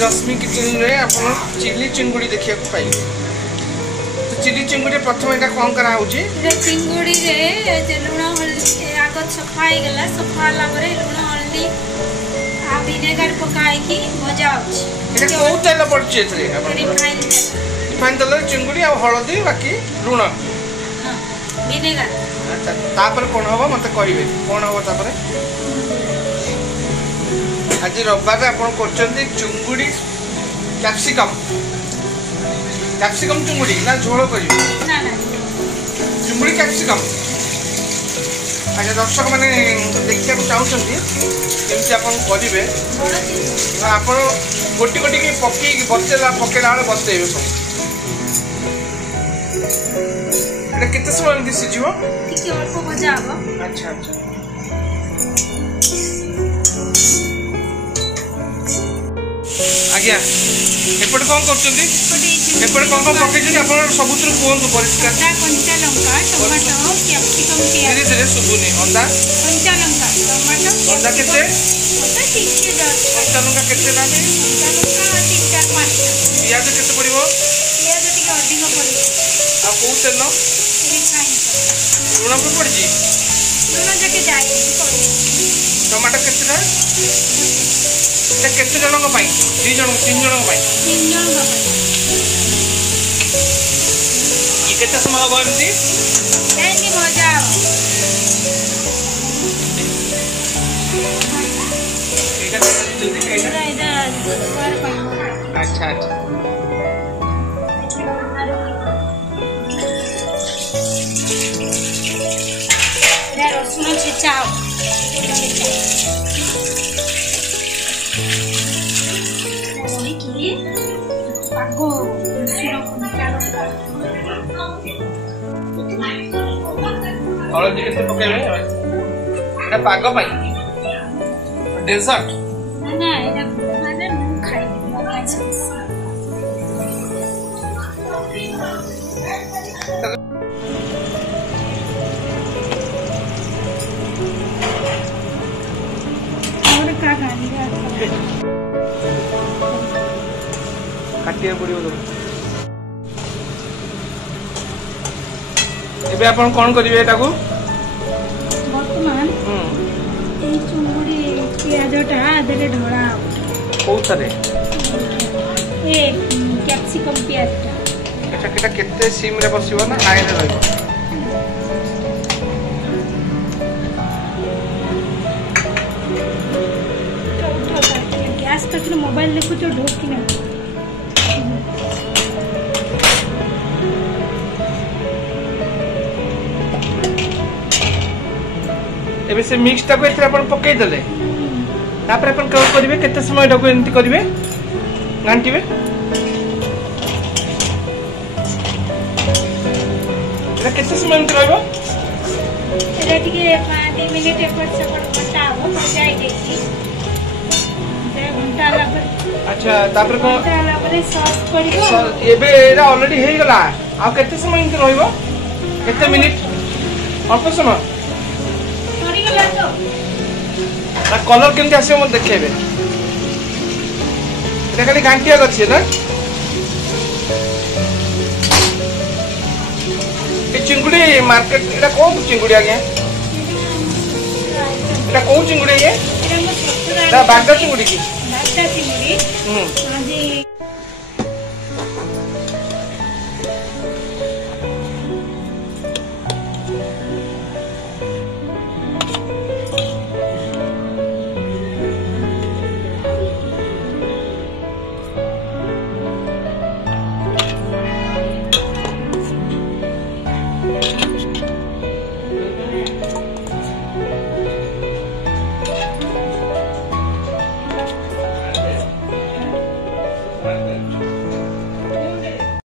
रश्मि kitchen रे अपन chilli चिंगुड़ी देखिए पाइबे। तो चिली चिंगुड़ी प्रथम एटा कोन करा होची चिंगुड़ी रे जे लूण हल्दी आग सफा हो गला सफा ला परे लूण हल्दी आ विनेगर पकाई की भजा होची। एटा को तेल पड़ची एथरे रिफाइन तेल चिंगुड़ी आ हल्दी बाकी लूण हां विनेगर। अच्छा तापर कोन होबो मते कहिबे कोन होबो तापर आज रविवार आपण करचंदी चिंगुड़ी कैप्सिकम कैप्सिकम चिंगुड़ी ना झोल करिवे ना ना चिंगुड़ी कैप्सिकम। अच्छा दर्शक माने देखिया को चाहउचंदी केमति आपण करिवे आपण गोटी गोटी के पक्की बचेला पकेला वाले बतेइबे सब। एटा केते समय में सिजिवो ठीक अल्प भजा हबो। अच्छा अच्छा आज्ञा एपटे कौन करछंदी एपटे कौन कौन पके जे आपण सबुत्र कोन परिष्कार अंडा कंचा लंका टमाटो कैप्सिकम प्याज धीरे धीरे सुबुनी अंडा कंचा लंका टमाटो अंडा केते ओता ठीक के दस कंचा लंका केते दामे कंचा लंका 3-4-5 प्याज केते पड़िबो प्याज टिके अधिक पड़िबो आ को तेल रिफाइन लूण को पड़जी लूण जके जाई पड़े टमाटो केते ना এটা কেতে জনক পাই 2 জন 3 জনক পাই 3 জনক পাই ই কেতে সময় হবে এমতি এনি মজা এটা জলদি খাইনা এটা দুবার পাই। আচ্ছা আচ্ছা এটা রসুন ছেঁচাও Aku और जी केते पकेबे एटा पागो पाई डेजर्ट ना एटा माने मु खाइ और का खानी काटिया पड़ियो तो एबे आपण कोन करिवे एटा को वर्तमान ए चुंगुड़ी प्याजटा आदरे ढोळा कोथरे ए कैप्सिकम प्याजटा अच्छा केटा केते सिम रे बसिबो ना हाई रे रहइबो गैस तक मोबाइल देखु तो ढोक कि ना एबे से मिक्स टा को एथरे अपन पकई देले तापर अपन कौ करिवे केते समय टा को एंती करिवे गांटीबे एटा केते समय एंती रहइबो एटा टिके 5 मिनिट एपट सेपट घंटा हो जाई देखी जे घंटा लागबे। अच्छा तापर को घंटा लागबे सॉस पड़िबो एबे एरा ऑलरेडी हे गला आ केते समय एंती रहइबो केते मिनिट अल्प समय कलर केमती आसे मत देखेबे एटा खाली घांटिया गछि ना ए चिंगुड़ी मार्केट एटा को चिंगुड़ी आगे एटा को चिंगुड़ी ये एटा बागा चिंगुड़ी की बागा चिंगुड़ी हां जी